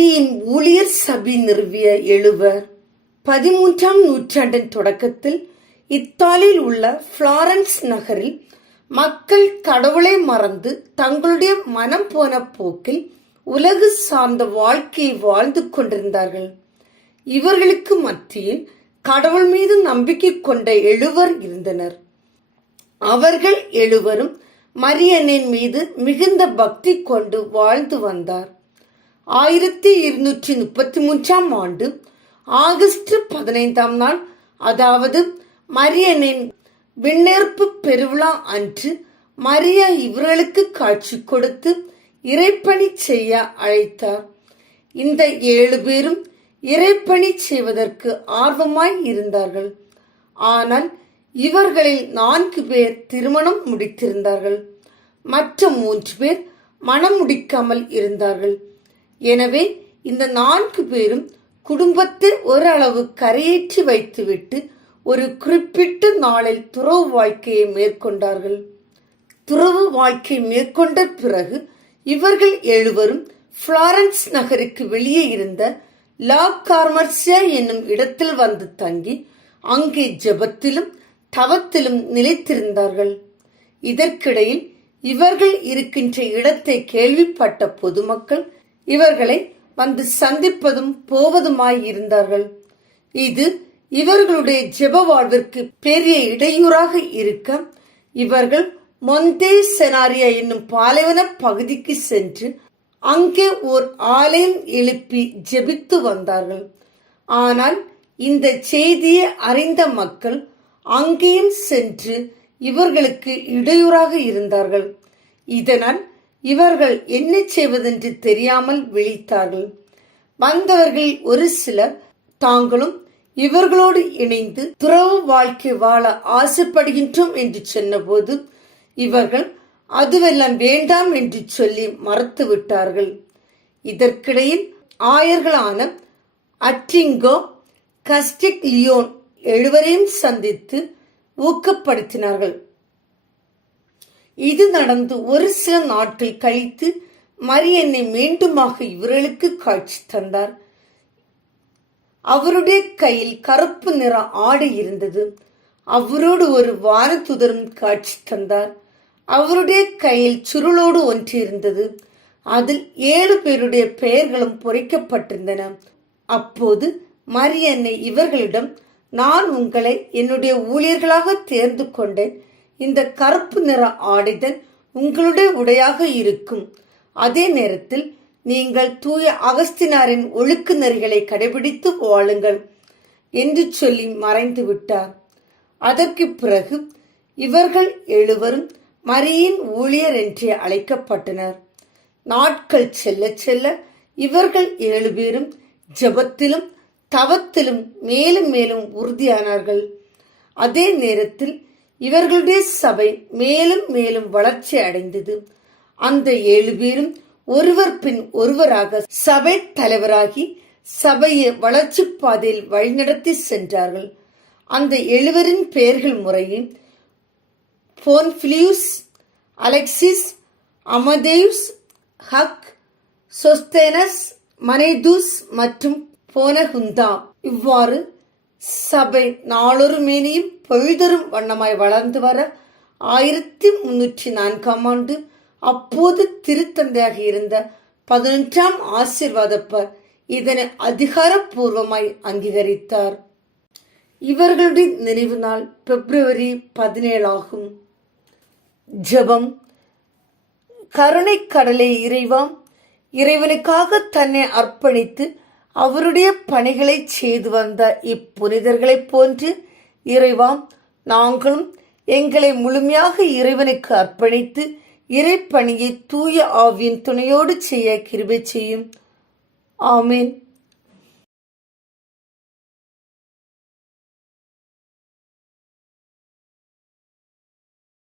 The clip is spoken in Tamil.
மரியின் ஊழியர் சபை நிறுவிய எழுவர். பதிமூன்றாம் நூற்றாண்டின் தொடக்கத்தில் இத்தாலியில் உள்ள ஃப்ளாரன்ஸ் நகரில் மக்கள் கடவுளை மறந்து தங்களுடைய மனம் போன போக்கில் உலகு சார்ந்த வாழ்க்கையை வாழ்ந்து கொண்டிருந்தார்கள். இவர்களுக்கு மத்தியில் கடவுள் மீது நம்பிக்கை கொண்ட எழுவர் இருந்தனர். அவர்கள் எழுவரும் மரியனின் மீது மிகுந்த பக்தி கொண்டு வாழ்ந்து வந்தார். ஆயிரத்தி இருநூற்றி முப்பத்தி மூன்றாம் ஆண்டு ஆகஸ்ட் பதினைந்தாம் நாள் அதாவது மரியனின் விண்ணேற்பு பெருவிழா அன்று மரியா இவர்களுக்கு காட்சி கொடுத்து இறைப்பணி செய்ய அழைத்தார். இந்த ஏழு பேரும் இறைப்பணி செய்வதற்கு ஆர்வமாய் இருந்தார்கள். ஆனால் இவர்களில் நான்கு பேர் திருமணம் முடித்திருந்தார்கள். மற்ற மூன்று பேர் மனம் முடிக்காமல் இருந்தார்கள். எனவே இந்த நான்கு பேரும் குடும்பத்தை ஓரளவு கரையேற்றி வைத்துவிட்டு ஒரு குறிப்பிட்ட நாளில் துறவு வாழ்க்கையை மேற்கொண்டார்கள். துறவு வாழ்க்கை மேற்கொண்ட பிறகு இவர்கள் எழுவரும் பிளாரன்ஸ் நகருக்கு வெளியே இருந்த லா கார்மர்சியா என்னும் இடத்தில் வந்து தங்கி அங்கே ஜெபத்திலும் தவத்திலும் நிலைத்திருந்தார்கள். இதற்கிடையில் இவர்கள் இருக்கின்ற இடத்தை கேள்விப்பட்ட பொதுமக்கள் இவர்களை வந்து சந்திப்பதும் போவதுமாய் இருந்தார்கள். இது இவர்களுடைய ஜெப வாழ்விற்கு பெரிய இடையூறாக இருக்க இவர்கள் மொந்தே செனாரியா என்னும் பாலைவன பகுதிக்கு சென்று அங்கே ஓர் ஆலயம் எழுப்பி ஜெபித்து வந்தார்கள். ஆனால் இந்த செய்தியை அறிந்த மக்கள் அங்கேயும் சென்று இவர்களுக்கு இடையூறாக இருந்தார்கள். இதனால் இவர்கள் என்ன செய்வதென்று தெரியாமல் விழித்தார்கள். வந்தவர்கள் ஒரு சிலர் தாங்களும் இவர்களோடு இணைந்து துறவு வாழ்க்கை வாழ ஆசைப்படுகின்றோம் என்று சொன்னபோது இவர்கள் அதுவெல்லாம் வேண்டாம் என்று சொல்லி மறுத்து விட்டார்கள். இதற்கிடையில் ஆயர்களான அட்ரிங்கோ கஸ்டிக் லியோன் எழுவரையும் சந்தித்து ஊக்கப்படுத்தினார்கள். இது நடந்து ஒரு சில நாட்கள் கழித்து மரியன்னை மீண்டுமாக இவர்களுக்கு காட்சி தந்தார். அவருடைய கையில் கருப்பு நிற ஆடை இருந்தது. அவரோடு ஒரு வானத்துதரும் காட்சி தந்தார். அவருடைய கையில் சுருளோடு ஒன்று இருந்தது. அதில் ஏழு பேருடைய பெயர்களும் பொறிக்கப்பட்டிருந்தன. அப்போது மரியன்னை இவர்களிடம் நான் உங்களை என்னுடைய ஊழியர்களாக தேர்ந்து கொண்டேன். இந்த கருப்பு நிற ஆடைதன் உங்களுடைய உடையாக இருக்கும். அதே நேரத்தில் நீங்கள் தூய அகஸ்தினாரின் ஒழுக்கு நெறிகளை கடைபிடித்து வாழுங்கள் என்று சொல்லி மறைந்து விட்டார். அதற்கு பிறகு இவர்கள் எழுவரும் மரியின் ஊழியர் என்றே அழைக்கப்பட்டனர். நாட்கள் செல்ல செல்ல இவர்கள் ஏழு பேரும் ஜெபத்திலும் தவத்திலும் மேலும் மேலும் உறுதியானார்கள். அதே நேரத்தில் இவர்களுடைய சபை மேலும் மேலும் வளர்ச்சி அடைந்தது. அந்த ஏழு பேரும் ஒருவர் பின் ஒருவராக சபை தலைவராகி சபையை வளர்ச்சி பாதையில் வழிநடத்தி சென்றார்கள். அந்த எழுவரின் பெயர்கள் முறையில் போன்ஃபிலியூஸ் அலெக்சிஸ் அமதேயுஸ் ஹக் சொஸ்தேனஸ் மனைதூஸ் மற்றும் போனகுந்தா. இவ்வாறு சபை நாளொரு மேனியும் பொழுதரும் வண்ணமாய் வளர்ந்து வர ஆயிரத்தி முன்னூற்றி நான்காம் ஆண்டு அப்போது திருத்தந்தையாக இருந்த பதினொன்றாம் ஆசிர்வாதப்பர் இதனை அதிகாரப்பூர்வமாய் அங்கீகரித்தார். இவர்களுடைய நினைவு நாள் பிப்ரவரி பதினேழாகும். ஜெபம். கருணை கடலை இறைவாம் இறைவனுக்காக தன்னை அர்ப்பணித்து அவருடைய பணிகளை செய்து வந்த இப்புனிதர்களைப் போன்று இறைவாம் நாங்களும் எங்களை முழுமையாக இறைவனுக்கு அர்ப்பணித்து இறைப்பணியை தூய ஆவியின் துணையோடு செய்ய கிருபை செய்யும். ஆமேன்.